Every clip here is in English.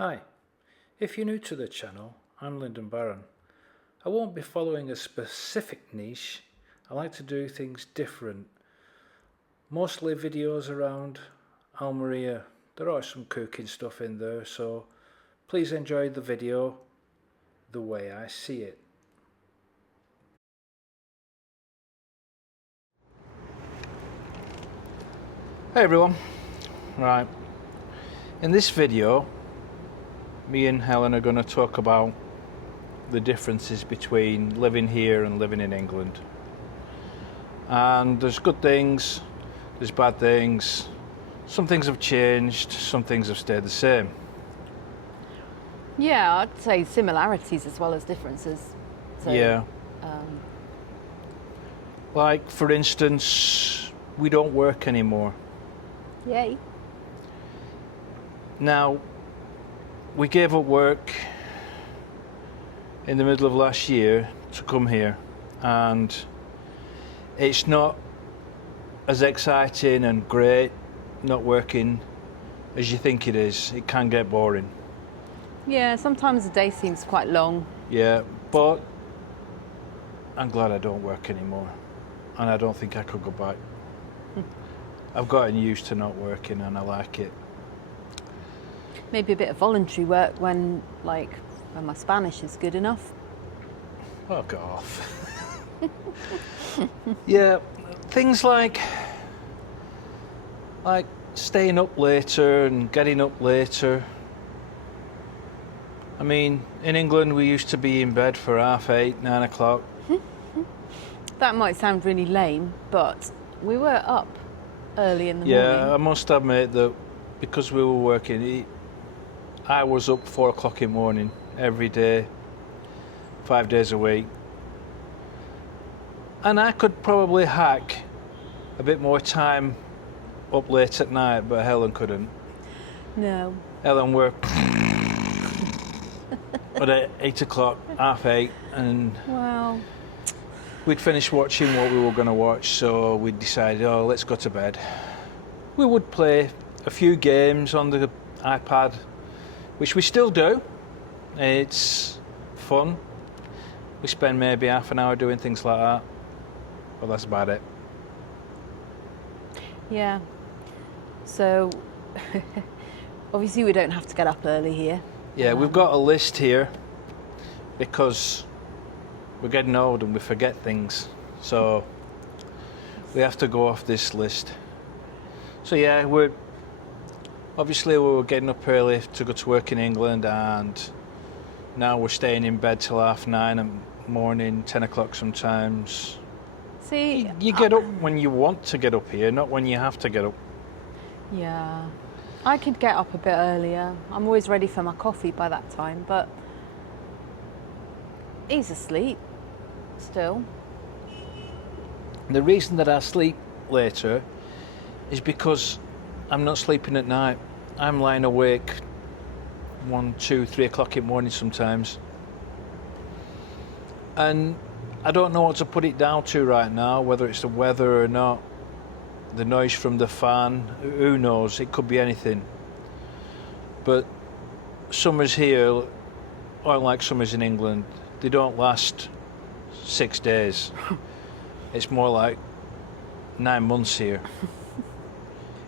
Hi, if you're new to the channel, I'm Lyndon Barón. I won't be following a specific niche. I like to do things different. Mostly videos around Almería. There are some cooking stuff in there, so please enjoy the video the way I see it. Hey everyone, right, in this video me and Helen are going to talk about the differences between living here and living in England. And there's good things, there's bad things, some things have changed, some things have stayed the same. Yeah, I'd say similarities as well as differences. So, yeah. Like, for instance, we don't work anymore. Yay. Now, we gave up work in the middle of last year to come here, and it's not as exciting and great not working as you think it is. It can get boring. Yeah, sometimes the day seems quite long. Yeah, but I'm glad I don't work anymore, and I don't think I could go back. I've gotten used to not working and I like it. Maybe a bit of voluntary work when my Spanish is good enough. Oh, get off. Yeah, things like staying up later and getting up later. I mean, in England we used to be in bed for 8:30, 9 o'clock. That might sound really lame, but we were up early in the morning. Yeah, I must admit that because we were working, I was up 4 o'clock in the morning every day, 5 days a week. And I could probably hack a bit more time up late at night, but Helen couldn't. No. Helen worked at 8 o'clock, 8:30, and Wow. we'd finished watching what we were going to watch, so we decided, oh, let's go to bed. We would play a few games on the iPad, which we still do. It's fun. We spend maybe half an hour doing things like that, but that's about it. Yeah. So, obviously we don't have to get up early here. Yeah, we've got a list here because we're getting old and we forget things, so we have to go off this list. So yeah, we were getting up early to go to work in England, and now we're staying in bed till 9:30 in the morning, 10 o'clock sometimes. See, you get up when you want to get up here, not when you have to get up. Yeah, I could get up a bit earlier. I'm always ready for my coffee by that time, but he's asleep still. The reason that I sleep later is because I'm not sleeping at night. I'm lying awake 1, 2, 3 o'clock in the morning sometimes. And I don't know what to put it down to right now, whether it's the weather or not, the noise from the fan, who knows, it could be anything. But summers here aren't like summers in England. They don't last 6 days. It's more like 9 months here.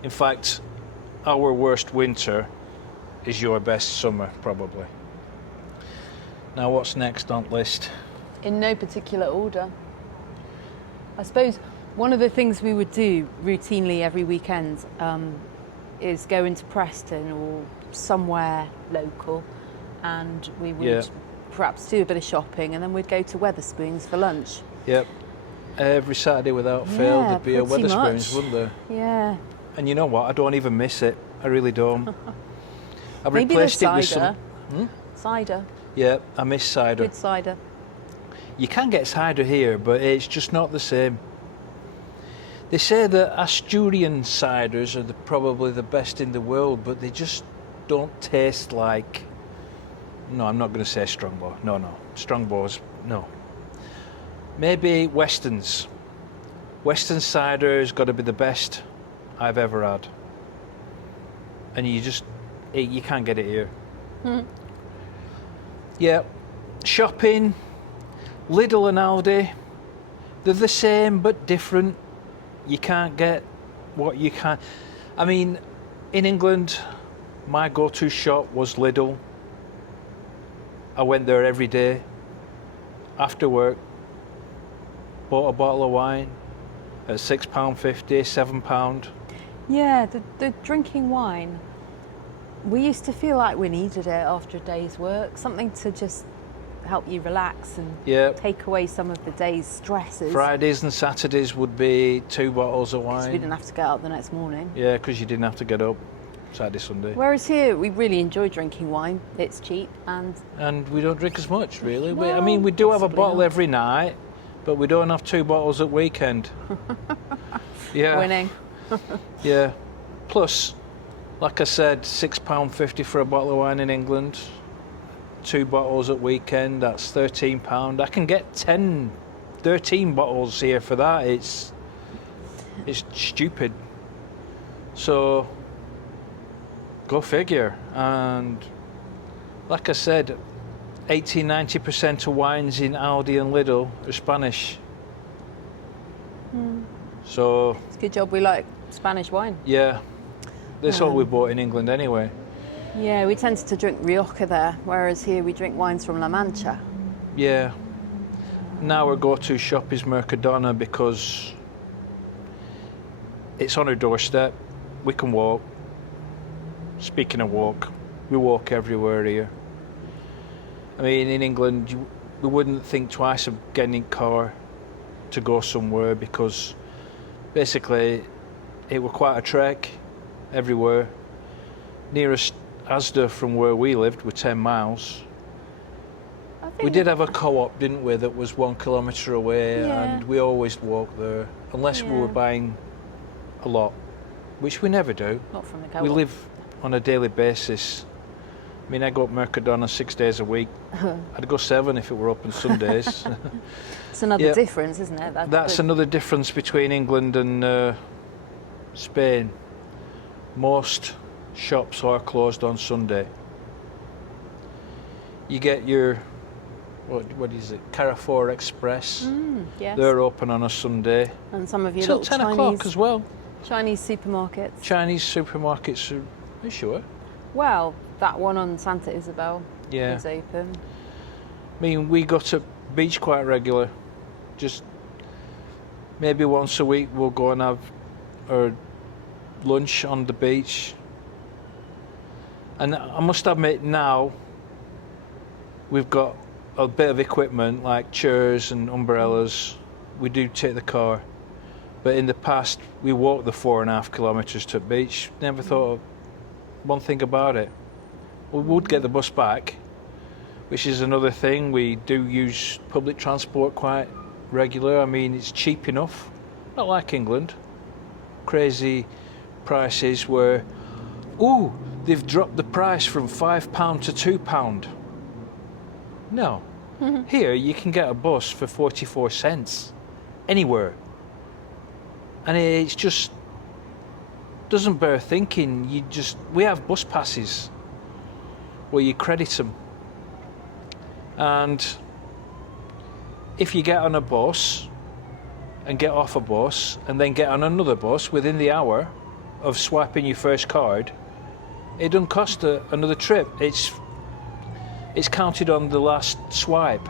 In fact, our worst winter is your best summer, probably. Now, what's next on the list? In no particular order. I suppose one of the things we would do routinely every weekend is go into Preston or somewhere local, and we would perhaps do a bit of shopping, and then we'd go to Wetherspoons for lunch. Yep. Every Saturday without fail there'd be a pretty Wetherspoons, much. wouldn't there? Yeah. And you know what? I don't even miss it. I really don't. I've Maybe replaced it the with cider. some. Cider. Yeah, I miss cider. Good cider. You can get cider here, but it's just not the same. They say that Asturian ciders are probably the best in the world, but they just don't taste like... No, I'm not going to say Strongbow. No. Strongbows, no. Maybe Weston's. Western cider has got to be the best I've ever had. And you can't get it here. Yeah, shopping, Lidl and Aldi, they're the same but different. You can't get what you can. I mean, in England, my go-to shop was Lidl. I went there every day after work, bought a bottle of wine at £6.50, £7. Yeah, the drinking wine. We used to feel like we needed it after a day's work, something to just help you relax and take away some of the day's stresses. Fridays and Saturdays would be 2 bottles of wine. We didn't have to get up the next morning. Yeah, because you didn't have to get up Saturday, Sunday. Whereas here, we really enjoy drinking wine. It's cheap and we don't drink as much, really. Well, I mean, we do have a bottle not. every night, but we don't have 2 bottles at weekend. Yeah. Winning. Yeah. Plus, like I said, £6.50 for a bottle of wine in England. 2 bottles at weekend, that's £13. I can get 13 bottles here for that. It's stupid. So, go figure. And like I said, 80-90% of wines in Aldi and Lidl are Spanish. So it's a good job we like Spanish wine. Yeah, that's all we bought in England anyway. Yeah, we tend to drink Rioja there, whereas here we drink wines from La Mancha. Yeah. Now our go-to shop is Mercadona because it's on our doorstep. We can walk. Speaking of walk, we walk everywhere here. I mean, in England, we wouldn't think twice of getting in a car to go somewhere because basically it were quite a trek everywhere. Nearest Asda from where we lived were 10 miles. We did have a co-op, didn't we, that was 1 kilometre away, and we always walked there, unless we were buying a lot, which we never do. Not from the co-op. We live on a daily basis. I mean, I go up Mercadona 6 days a week. I'd go 7 if it were open Sundays. It's another difference, isn't it? That's another difference between England and Spain. Most shops are closed on Sunday. You get your, what is it, Carrefour Express. Yes. They're open on a Sunday. And some of your Till little 10 o'clock as well. Chinese supermarkets. Chinese supermarkets are you sure? Well, that one on Santa Isabel is open. I mean, we go to beach quite regular. Just maybe once a week we'll go and have our lunch on the beach. And I must admit now we've got a bit of equipment like chairs and umbrellas. We do take the car. But in the past we walked the 4.5 kilometres to the beach. Never thought of one thing about it. We would get the bus back, which is another thing. We do use public transport quite regular. I mean, it's cheap enough. Not like England. Crazy prices where, they've dropped the price from £5 to £2. No. Here you can get a bus for 44 cents anywhere. And it's just doesn't bear thinking. We have bus passes where you credit them. And if you get on a bus and get off a bus and then get on another bus within the hour of swiping your first card, it doesn't cost another trip. It's counted on the last swipe.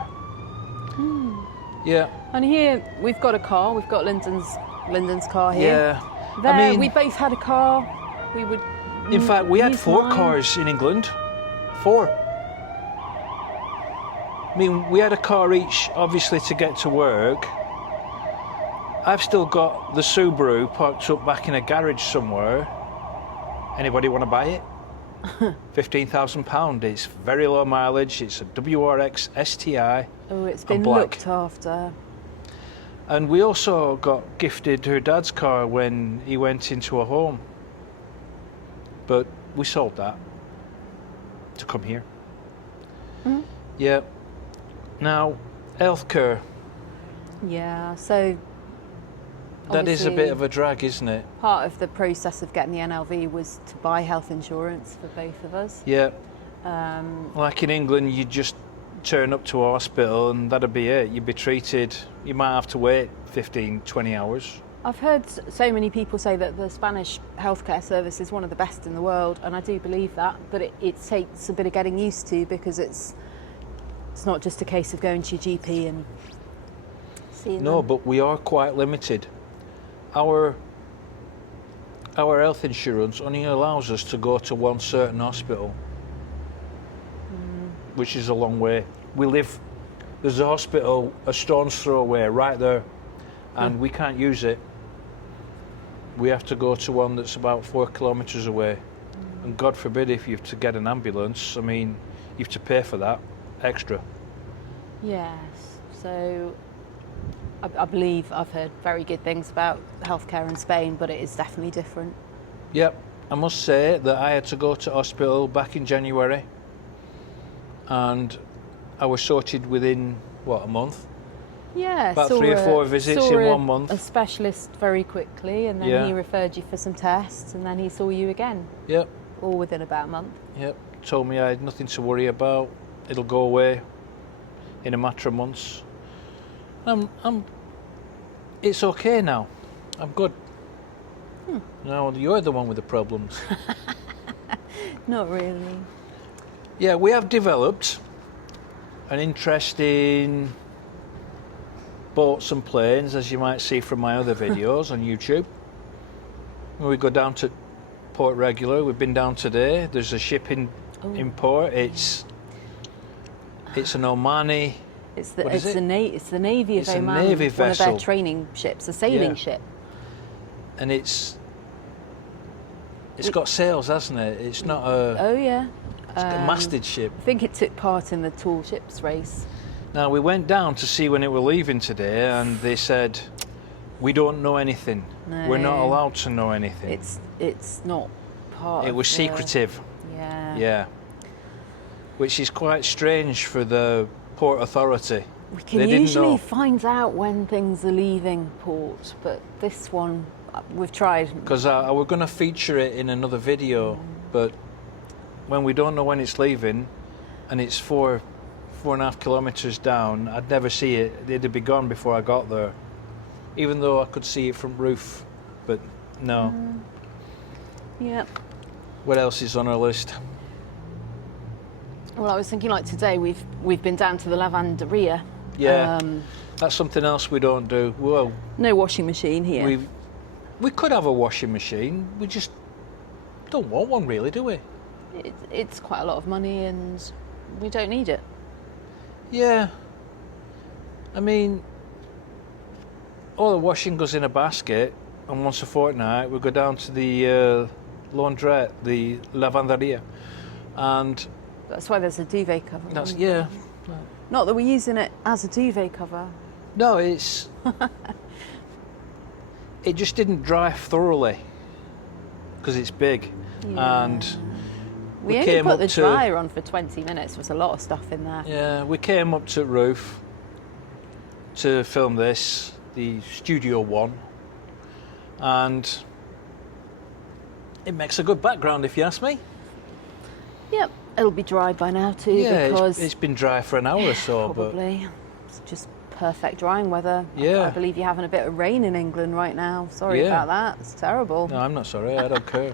Yeah. And here we've got a car. We've got Lyndon's car here. Yeah. There, I mean, we both had a car. We would. In fact, we had use 4 mine. cars in England. 4. I mean, we had a car each, obviously, to get to work. I've still got the Subaru parked up back in a garage somewhere. Anybody want to buy it? £15,000. It's very low mileage. It's a WRX STI. Oh, it's been black. looked after. And we also got gifted her dad's car when he went into a home. But we sold that to come here. Yeah. Now, healthcare. Yeah, so That is a bit obviously of a drag, isn't it? part of the process of getting the NLV was to buy health insurance for both of us. Yeah. Like in England, you just turn up to a hospital and that'd be it. You'd be treated. You might have to wait 15, 20 hours. I've heard so many people say that the Spanish healthcare service is one of the best in the world, and I do believe that, but it takes a bit of getting used to, because it's not just a case of going to your GP and seeing No, them. but we are quite limited. Our health insurance only allows us to go to one certain hospital, which is a long way. There's a hospital a stone's throw away, right there, and we can't use it. We have to go to one that's about 4 kilometres away. And God forbid if you have to get an ambulance, I mean, you have to pay for that extra. Yes, so I believe I've heard very good things about healthcare in Spain, but it is definitely different. Yep, I must say that I had to go to hospital back in January, and I was sorted within, a month? Yeah, About 3 or 4 visits in 1 month. A specialist very quickly, and then he referred you for some tests, and then he saw you again. Yep. All within about a month. Yep. Told me I had nothing to worry about. It'll go away in a matter of months. It's okay now. I'm good. No, you're the one with the problems. Not really. Yeah, we have developed an interest in boats and planes, as you might see from my other videos on YouTube. We go down to Port regular. We've been down today. There's a ship in port. It's an Omani. It's the Navy of Oman. It's a Navy vessel. One of their training ships, a sailing ship. And it's got sails, hasn't it? It's not a. Oh yeah. It's a masted ship. I think it took part in the tall ships race. Now we went down to see when it were leaving today, and they said, "We don't know anything. No. We're not allowed to know anything." It's not part. It was secretive. Yeah. Yeah. Which is quite strange for the port authority. We can usually find out when things are leaving port, but this one we've tried. Because I were going to feature it in another video, but when we don't know when it's leaving, and it's 4.5 kilometres down, I'd never see it. It'd be gone before I got there. Even though I could see it from roof, but no. Yep. What else is on our list? Well, I was thinking, like today, we've been down to the lavanderia. Yeah, that's something else we don't do. Well, no washing machine here. We could have a washing machine. We just don't want one, really, do we? It's quite a lot of money, and we don't need it. Yeah. I mean, all the washing goes in a basket, and once a fortnight we go down to the laundrette, the lavanderia, and that's why there's a duvet cover. Not that we're using it as a duvet cover. No, it just didn't dry thoroughly because it's big, and we only put the dryer on for 20 minutes. There's a lot of stuff in there. Yeah, we came up to the roof to film this, the Studio One, and it makes a good background, if you ask me. Yep, it'll be dry by now too. Yeah, because it's been dry for an hour or so. Probably. It's just perfect drying weather. Yeah. I believe you're having a bit of rain in England right now. Sorry about that. It's terrible. No, I'm not sorry. I don't care.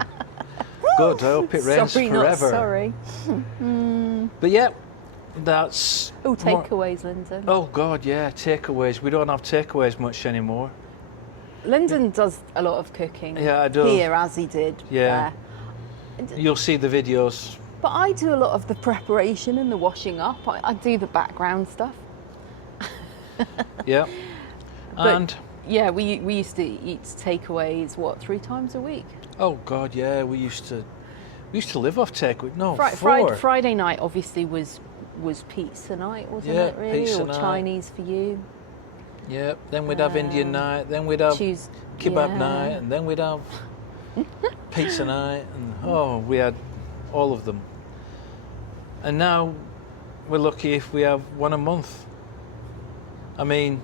Good. I hope it rains sorry, forever. Not sorry. But yeah, that's. Oh, takeaways, Lyndon. Oh God, yeah, takeaways. We don't have takeaways much anymore. Lyndon does a lot of cooking. Yeah, I do. Here, as he did. Yeah. There. You'll see the videos. But I do a lot of the preparation and the washing up. I do the background stuff. Yeah. And yeah, we used to eat takeaways 3 times a week. Oh God, yeah, we used to live off takeaway. No, 4. Friday night obviously was pizza night, wasn't it? Really, pizza or night. Chinese for you. Yeah. Then we'd have Indian night. Then we'd have kebab night, and then we'd have pizza night, and we had all of them. And now we're lucky if we have one a month. I mean,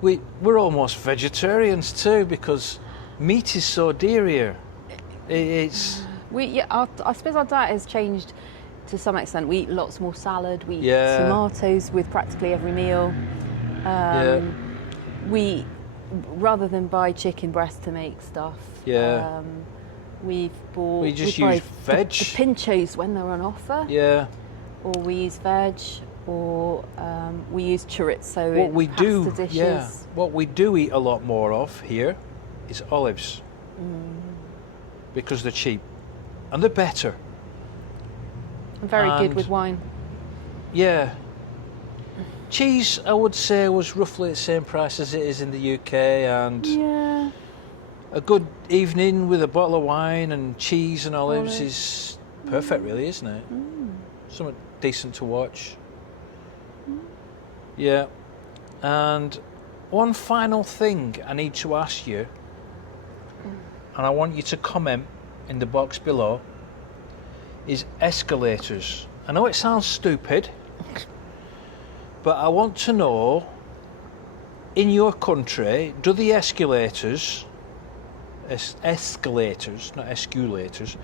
we're almost vegetarians too, because meat is so dear here. I suppose our diet has changed to some extent, we eat lots more salad. We eat Yeah. tomatoes with practically every meal. Yeah. We, rather than buy chicken breast to make stuff, Yeah. we've bought. We just buy use veg. The pinchos when they're on offer. Yeah. Or we use veg, or we use chorizo What in we pasta do, dishes. yeah. What we do eat a lot more of here is olives. Because they're cheap and they're better. And very good And- with wine. Yeah. Cheese, I would say, was roughly the same price as it is in the UK, and Yeah. a good evening with a bottle of wine and cheese and olives Olives. is perfect, really, isn't it? Something decent to watch. Yeah. And one final thing I need to ask you, and I want you to comment in the box below, is escalators. I know it sounds stupid, but I want to know, in your country, do the escalators, escalators, not escalators,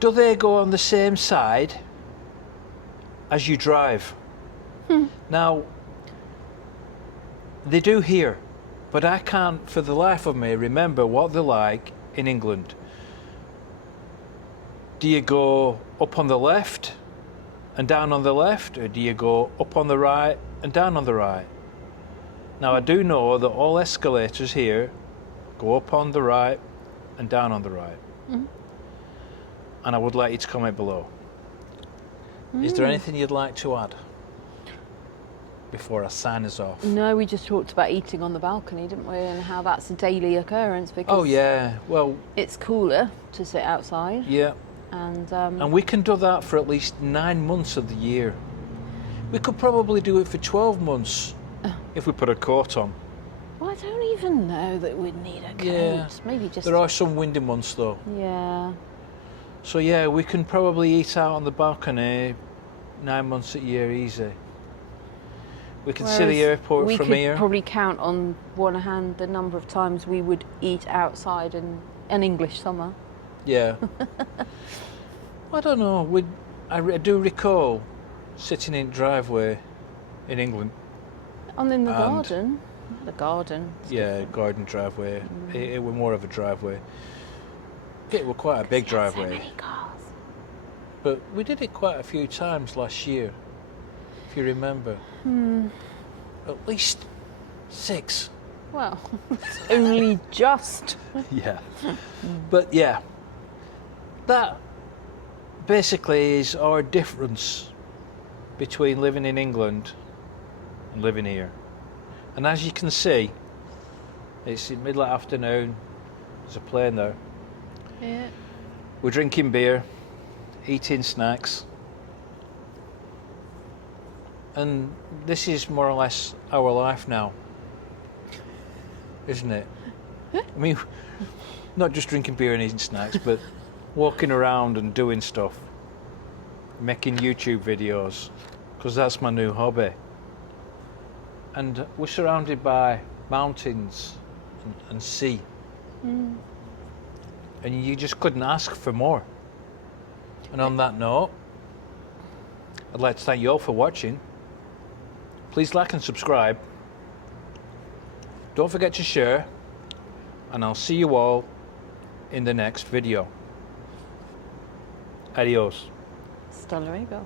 do they go on the same side as you drive? Now, they do here, but I can't for the life of me remember what they're like in England. Do you go up on the left and down on the left, or do you go up on the right and down on the right? Now, I do know that all escalators here go up on the right and down on the right. And I would like you to comment below. Is there anything you'd like to add before I sign us off? No, we just talked about eating on the balcony, didn't we? And how that's a daily occurrence because Oh yeah, well, it's cooler to sit outside. yeah. And We can do that for at least 9 months of the year. We could probably do it for 12 months if we put a coat on. well, I don't even know that we'd need a coat. Yeah. Maybe just. There are some windy months though. Yeah. So yeah, we can probably eat out on the balcony 9 months a year easy. We can see the Whereas airport we from could here. probably count on one hand the number of times we would eat outside in an English summer. Yeah. I don't know. I do recall sitting in driveway in England. And in the And- garden. The garden. Yeah, garden driveway. It was more of a driveway. It was quite a big So driveway. many cars. But we did it quite a few times last year, if you remember. At least 6. Well, it's only just. Yeah. But yeah, that basically is our difference between living in England and living here. And as you can see, it's in middle of afternoon, there's a plane there. Yeah. We're drinking beer, eating snacks. And this is more or less our life now, isn't it? I mean, not just drinking beer and eating snacks, but walking around and doing stuff, making YouTube videos, because that's my new hobby. And we're surrounded by mountains and sea. And you just couldn't ask for more. And on that note, I'd like to thank you all for watching. Please like and subscribe. Don't forget to share. And I'll see you all in the next video. Adios. Hasta luego.